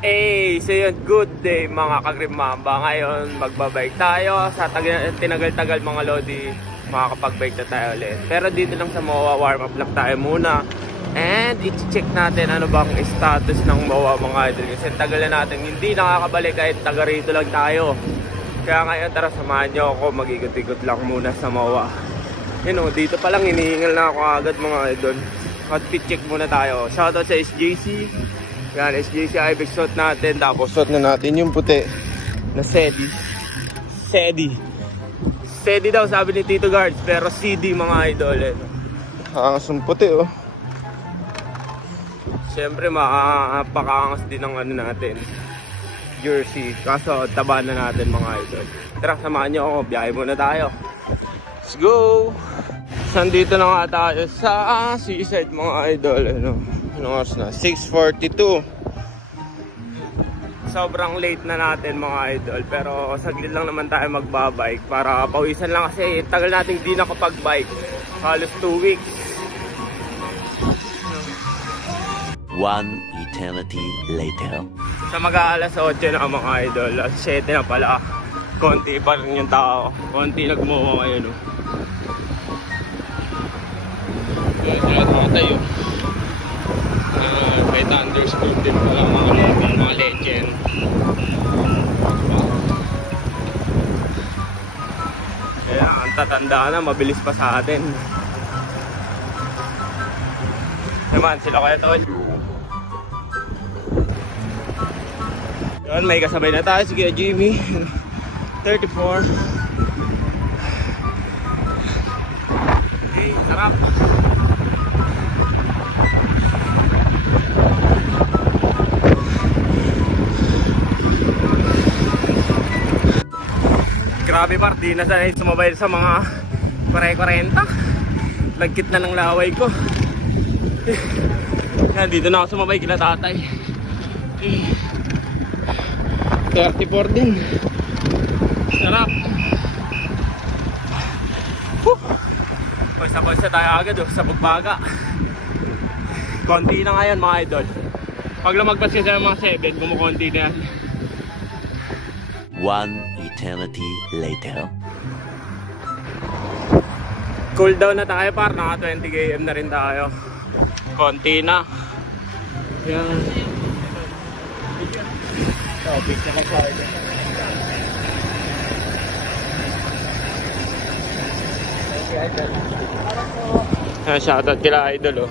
So yun, good day mga kagrimamba. Ngayon, magbabike tayo. Sa tinagal-tagal mga lodi, makakapag-bike na tayo ulit. Pero dito lang sa MOA, warm up lang tayo muna. And i-check natin ano bang status ng MOA mga idol. Kasi tagal na natin, hindi nakakabalik kahit taga rito lang tayo. Kaya ngayon, tara samahan nyo ako. Mag-ikot-ikot lang muna sa MOA. Yun o, dito pa lang hinihingal na ako agad mga idol. Outfit check muna tayo. Shoutout sa SJC. Yan, SJC Ibex suot natin. Tapos suot na natin yung puti na Sedi. Sedi daw sabi ni Tito Guards. Pero CD mga idol. Angas yung puti oh. Siyempre makapakangas din ng ano natin, jersey. Kaso taba na natin mga idol. Tara, samahan nyo ako. Biyahe muna tayo. Let's go! Sandito na nga tayo sa seaside mga idol. Anong oras na? 6:42. Sobrang late na natin mga idol. Pero saglit lang naman tayo magbabike para pawisan lang kasi tagal natin hindi nakapag-bike. Halos 2 weeks. One eternity later. Sa mag-aalas 8 na mga idol. At 7 na pala. Konti pa rin yung tao. Konti nagmuha ngayon. Ayan tayo. May thunderstorm din pala mga legend. Kaya ang tatanda na, mabilis pa sa atin. Naman sila kaya tol. Yun, may kasabay na tayo. Sige Jimmy. 34. Okay, sarap. Grabe par, di na sanay sumabay sa mga 40-40. Lagkit na ng laway ko. Yan, dito na ako sumabay kila tatay. 34 din. Sarap. Pagsa tayo agad sa pagbaga. Konti na ngayon mga idol. Pag lumagpas kasi ng mga 7, kumukonti na yan. One eternity later. Cool down na tayo par, naka 20 km na rin tayo. Konti na. Yan. Topic na mag-party. Shoutout kila idol oh.